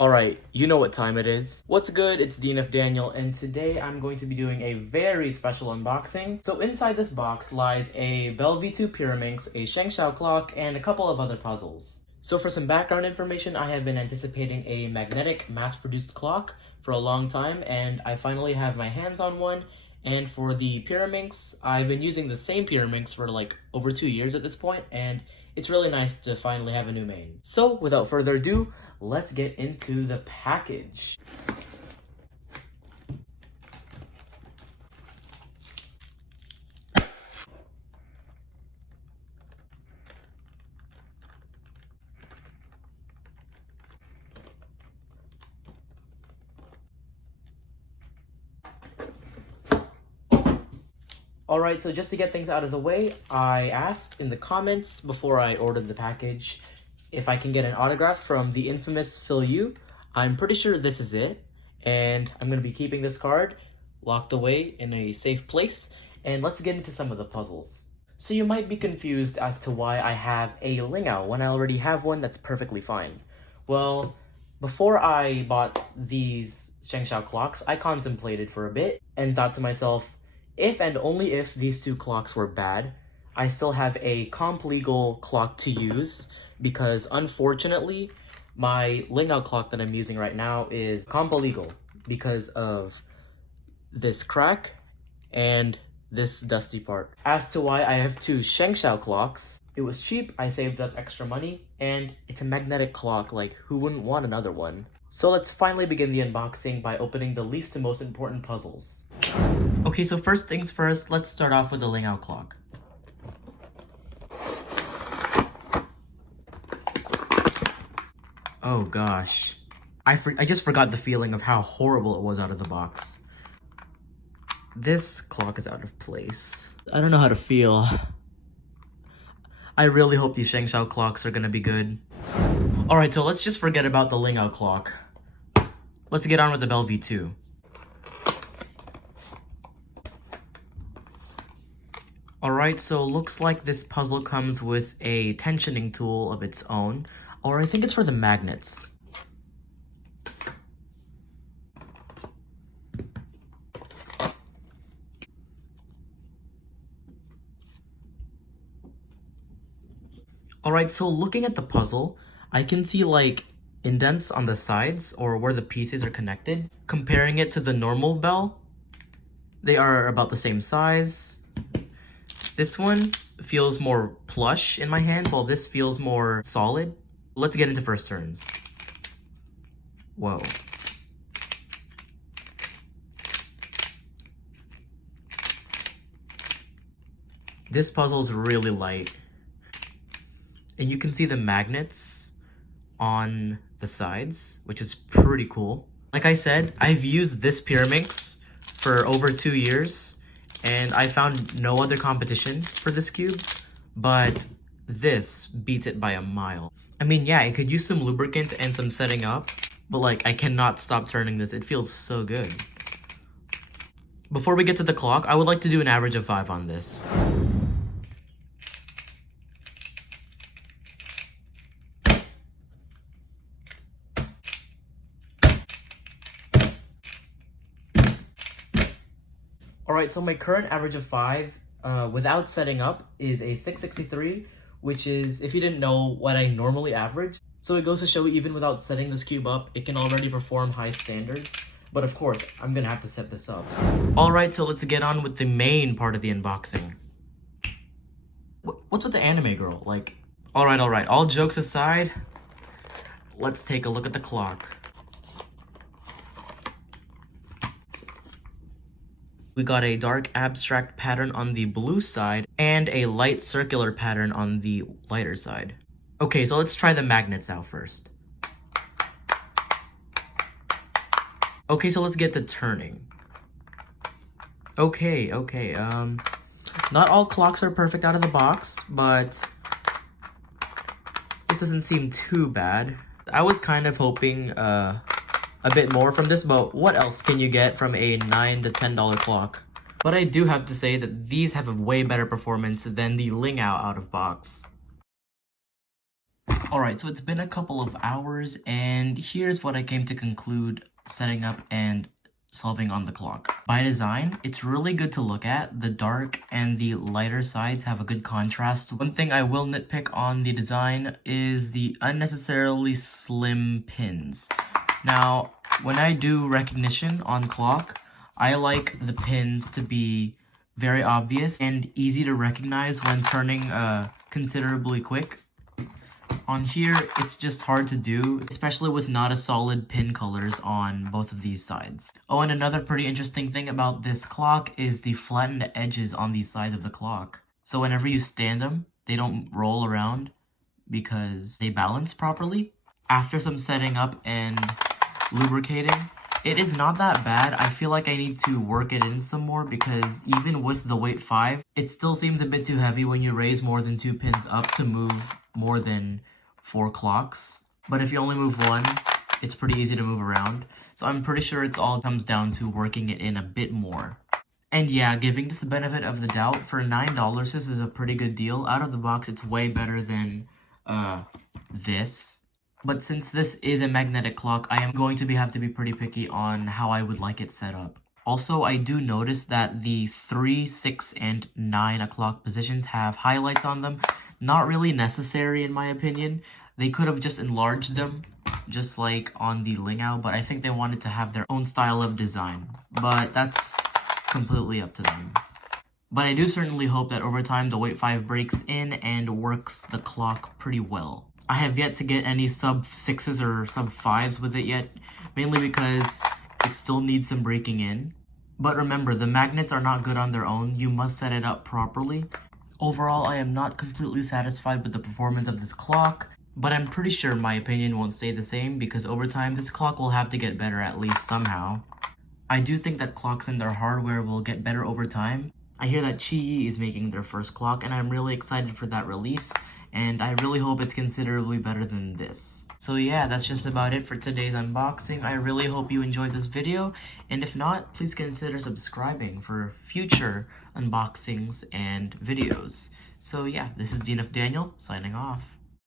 Alright, you know what time it is. What's good? It's Dean of Denniel, and today I'm going to be doing a very special unboxing. So inside this box lies a Bell V2 Pyraminx, a ShengShou clock, and a couple of other puzzles. So for some background information, I have been anticipating a magnetic mass-produced clock for a long time, and I finally have my hands on one. And for the Pyraminx, I've been using the same Pyraminx for like over 2 years at this point, and it's really nice to finally have a new main. So without further ado, let's get into the package. Alright, so just to get things out of the way, I asked in the comments before I ordered the package if I can get an autograph from the infamous Phil Yu. I'm pretty sure this is it, and I'm going to be keeping this card locked away in a safe place, and let's get into some of the puzzles. So you might be confused as to why I have a LingAo when I already have one that's perfectly fine. Well, before I bought these ShengShou clocks, I contemplated for a bit and thought to myself, if and only if these two clocks were bad, I still have a comp legal clock to use, because unfortunately, my LingAo clock that I'm using right now is comp illegal because of this crack and this dusty part. As to why I have two ShengShou clocks, it was cheap, I saved up extra money, and it's a magnetic clock, like who wouldn't want another one? So let's finally begin the unboxing by opening the least and most important puzzles. Okay, so first things first, let's start off with the LingAo clock. Oh gosh. I just forgot the feeling of how horrible it was out of the box. This clock is out of place. I don't know how to feel. I really hope these ShengShou clocks are gonna be good. Alright, so let's just forget about the LingAo clock. Let's get on with the Bell V2. Alright, so looks like this puzzle comes with a tensioning tool of its own, or I think it's for the magnets. Alright, so looking at the puzzle, I can see like indents on the sides or where the pieces are connected. Comparing it to the normal bell, they are about the same size. This one feels more plush in my hands, while this feels more solid. Let's get into first turns. Whoa. This puzzle is really light. And you can see the magnets on the sides, which is pretty cool. Like I said, I've used this Pyraminx for over 2 years, and I found no other competition for this cube, but this beats it by a mile. I mean, yeah, it could use some lubricant and some setting up, but like, I cannot stop turning this. It feels so good. Before we get to the clock, I would like to do an average of 5 on this. Alright, so my current average of 5, without setting up, is a 663, which is, if you didn't know, what I normally average. So it goes to show, even without setting this cube up, it can already perform high standards. But of course, I'm gonna have to set this up. Alright, so let's get on with the main part of the unboxing. What's with the anime girl? Like, alright, all jokes aside, let's take a look at the clock. We got a dark abstract pattern on the blue side and a light circular pattern on the lighter side. Okay, so let's try the magnets out first. Okay, so let's get to turning. Okay, not all clocks are perfect out of the box, but this doesn't seem too bad. I was kind of hoping a bit more from this, but what else can you get from a $9 to $10 clock? But I do have to say that these have a way better performance than the LingAo out of box. Alright, so it's been a couple of hours, and here's what I came to conclude setting up and solving on the clock. By design, it's really good to look at. The dark and the lighter sides have a good contrast. One thing I will nitpick on the design is the unnecessarily slim pins. Now, when I do recognition on clock, I like the pins to be very obvious and easy to recognize when turning considerably quick. On here, it's just hard to do, especially with not a solid pin colors on both of these sides. Oh, and another pretty interesting thing about this clock is the flattened edges on these sides of the clock. So whenever you stand them, they don't roll around because they balance properly. After some setting up and lubricating, it is not that bad. I feel like I need to work it in some more because even with the weight 5, it still seems a bit too heavy when you raise more than 2 pins up to move more than 4 clocks. But if you only move 1, it's pretty easy to move around. So I'm pretty sure it all comes down to working it in a bit more. And yeah, giving this the benefit of the doubt, for $9, this is a pretty good deal. Out of the box, it's way better than this. But since this is a magnetic clock, I am going to have to be pretty picky on how I would like it set up. Also, I do notice that the 3, 6, and 9 o'clock positions have highlights on them. Not really necessary in my opinion. They could have just enlarged them, just like on the LingAo, but I think they wanted to have their own style of design. But that's completely up to them. But I do certainly hope that over time the weight 5 breaks in and works the clock pretty well. I have yet to get any sub 6s or sub 5s with it yet, mainly because it still needs some breaking in. But remember, the magnets are not good on their own. You must set it up properly. Overall, I am not completely satisfied with the performance of this clock, but I'm pretty sure my opinion won't stay the same because over time this clock will have to get better at least somehow. I do think that clocks and their hardware will get better over time. I hear that Qi is making their first clock and I'm really excited for that release. And I really hope it's considerably better than this. So yeah, that's just about it for today's unboxing. I really hope you enjoyed this video, and if not, please consider subscribing for future unboxings and videos. So yeah, this is Dean of Denniel, signing off.